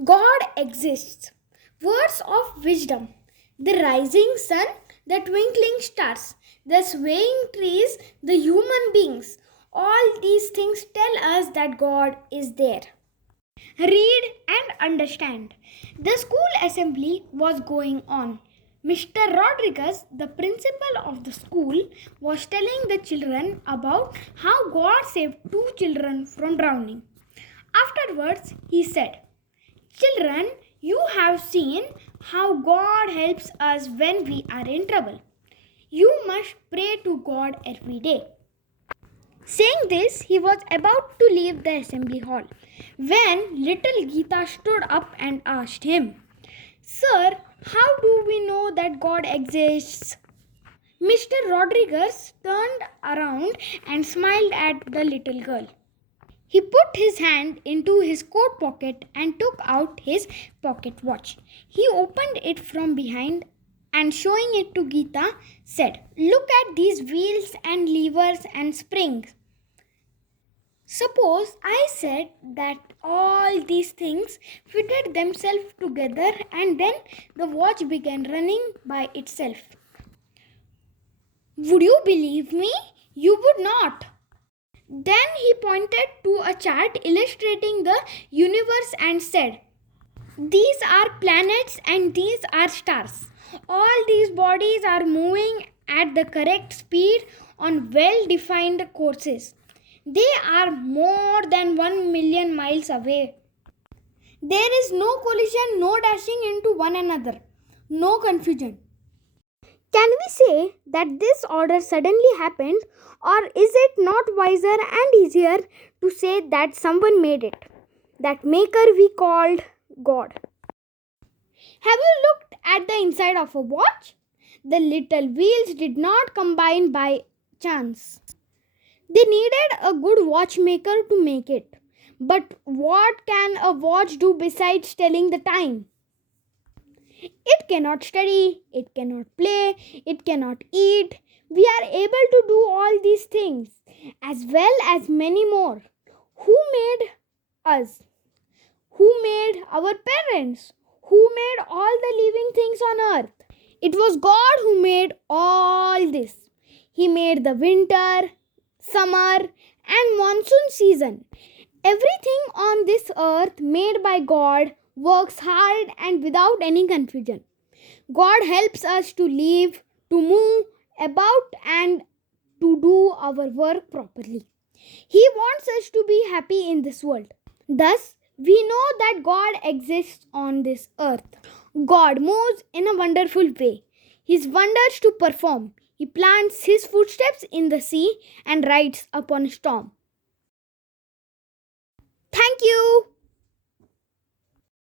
God exists. Words of wisdom. The rising sun, the twinkling stars, the swaying trees, the human beings. All these things tell us that God is there. Read and understand. The school assembly was going on. Mr. Rodriguez, the principal of the school, was telling the children about how God saved two children from drowning. Afterwards, he said, "Children, you have seen how God helps us when we are in trouble. You must pray to God every day." Saying this, he was about to leave the assembly hall when little Geeta stood up and asked him, "Sir, how do we know that God exists?" Mr. Rodriguez turned around and smiled at the little girl. He put his hand into his coat pocket and took out his pocket watch. He opened it from behind and, showing it to Geeta, said, "Look at these wheels and levers and springs. Suppose I said that all these things fitted themselves together and then the watch began running by itself. Would you believe me? You would not." Then he pointed to a chart illustrating the universe and said, "These are planets and these are stars. All these bodies are moving at the correct speed on well-defined courses. They are more than 1 million miles away. There is no collision, no dashing into one another, no confusion." Can we say that this order suddenly happened, or is it not wiser and easier to say that someone made it? That maker we called God. Have you looked at the inside of a watch? The little wheels did not combine by chance. They needed a good watchmaker to make it. But what can a watch do besides telling the time? It cannot study, it cannot play, it cannot eat. We are able to do all these things, as well as many more. Who made us? Who made our parents? Who made all the living things on earth? It was God who made all this. He made the winter, summer, and monsoon season. Everything on this earth made by God works hard and without any confusion. God helps us to live, to move about, and to do our work properly. He wants us to be happy in this world. Thus, we know that God exists on this earth. God moves in a wonderful way. His wonders to perform. He plants his footsteps in the sea and rides upon a storm.